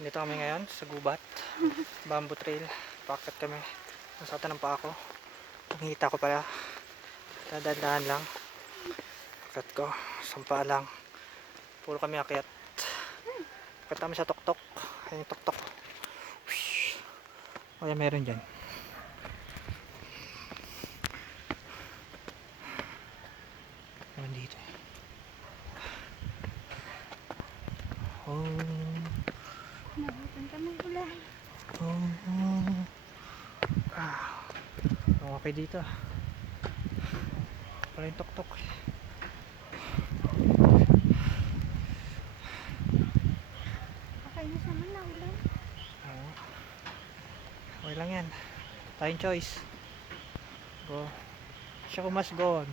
Dito kami ngayon sa gubat, bamboo trail. Paakyat kami. Nasatan ng paa ko. Pangita ko pala. Dadaan lang. Akyat ko. Sampa lang. Puro kami akyat. Akyat kami sa tuktok. Ayun yung tuktok. O yan, meron dyan. Meron dito. Oh. Nabutan kami ulan. Oh. Ah. Okay dito. Pala yung tuktok. Pakainis naman na ulan. Oo. Okay lang yan. Tayong choice. Go. Show must go on.